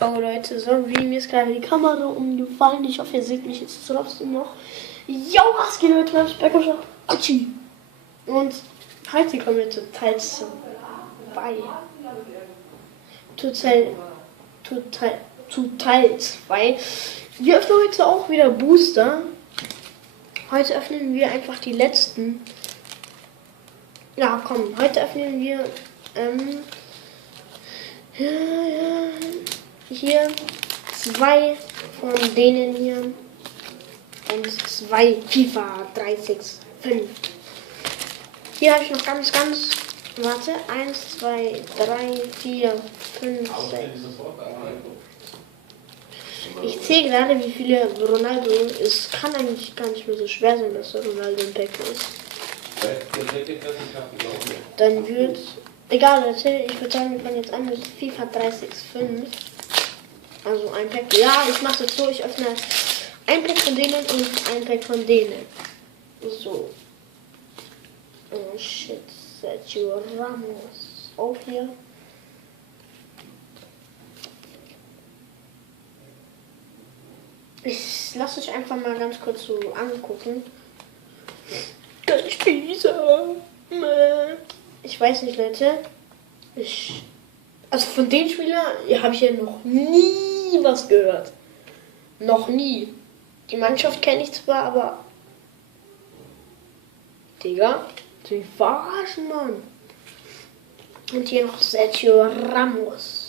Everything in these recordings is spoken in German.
Oh Leute, sorry, mir ist gerade die Kamera umgefallen. Ich hoffe, ihr seht mich jetzt trotzdem noch. Jo, was geht Leute? Ich bin schon Achi. Und heute kommen wir zu Teil 2. Zu Teil 2. Wir öffnen heute auch wieder Booster. Heute öffnen wir einfach die letzten. Ja, komm, heute öffnen wir hier 2 von denen hier und 2 FIFA 365. Hier habe ich noch ganz, warte, 1, 2, 3, 4, 5, 6. Ich zähle gerade, wie viele Ronaldo. Es kann eigentlich gar nicht mehr so schwer sein, dass der Ronaldo im Pack ist. Dann wird, egal Leute, ich würde sagen, wir fangen jetzt an mit FIFA 365. Also ein Pack. Ja, ich mache es so, ich öffne ein Pack von denen und ein Pack von denen. So. Oh shit, Sergio Ramos. Auch hier. Ich lasse euch einfach mal ganz kurz so angucken. Ich weiß nicht, Leute. Also von den Spielern habe ich ja noch nie was gehört. Noch nie. Die Mannschaft kenne ich zwar, aber... Digga, die verarschen, Mann. Und hier noch Sergio Ramos.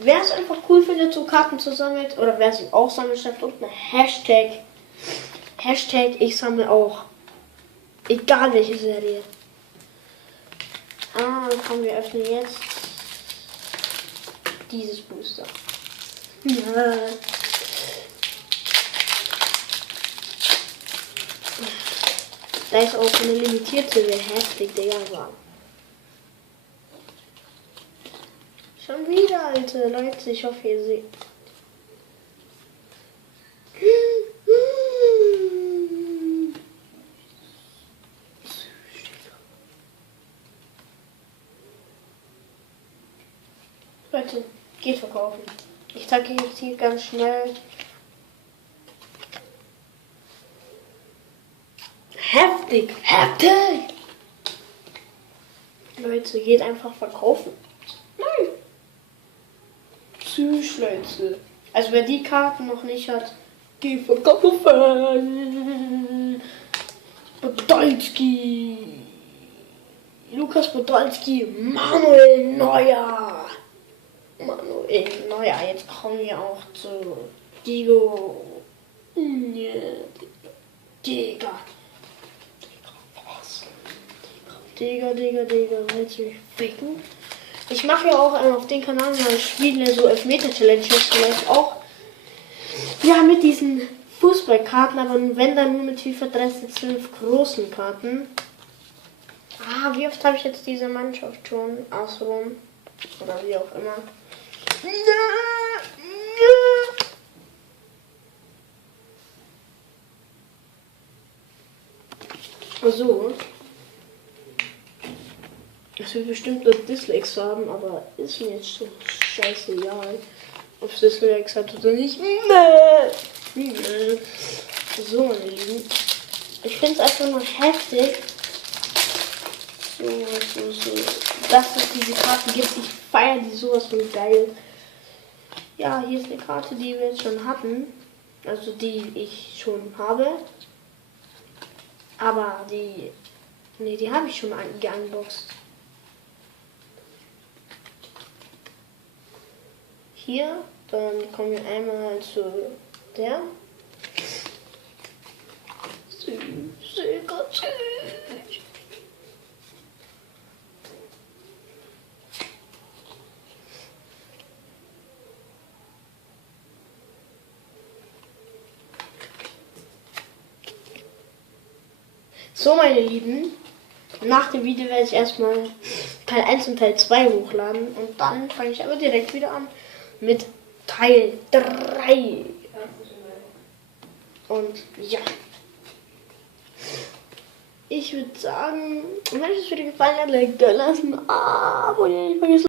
Wer es einfach cool findet, so Karten zu sammeln, oder wer sie auch sammelt, schreibt unten Hashtag ich sammle auch. Egal welche Serie. Komm, wir öffnen jetzt dieses Booster. Ja. Da ist auch eine limitierte heftig, Digga, war. Schon wieder, alte Leute, ich hoffe, ihr seht. Leute, geht verkaufen. Ich sage jetzt hier ganz schnell. Heftig! Leute, geht einfach verkaufen. Nein! Leute. Also wer die Karten noch nicht hat, geh verkaufen. Podolski. Lukas Podolski. Manuel Neuer. Jetzt kommen wir auch zu Diego. Digga. Digga, willst du mich ficken? Ich mache ja auch auf den Kanal mal Spiele, so Elfmeter-Challenges vielleicht auch. Ja, mit diesen Fußballkarten, aber wenn dann nur mit FIFA 365 großen Karten. Wie oft habe ich jetzt diese Mannschaft schon ausrum? Oder wie auch immer. So. Das wird bestimmt nur Dislikes haben, aber ist mir jetzt so scheißegal, ob es Dislikes hat oder nicht. So, meine Lieben. Ich finde es einfach nur heftig. So. Dass es diese Karten gibt. Ich feiere die sowas von geil. Ja, hier ist eine Karte, die wir jetzt schon hatten. Also die ich schon habe. Aber die habe ich schon geunboxed. Hier, dann kommen wir einmal zu der. So, meine Lieben, nach dem Video werde ich erstmal Teil 1 und Teil 2 hochladen und dann fange ich aber direkt wieder an mit Teil 3. Und ja. Ich würde sagen, wenn euch das Video gefallen hat, like da lassen. Abonnieren, nicht vergessen.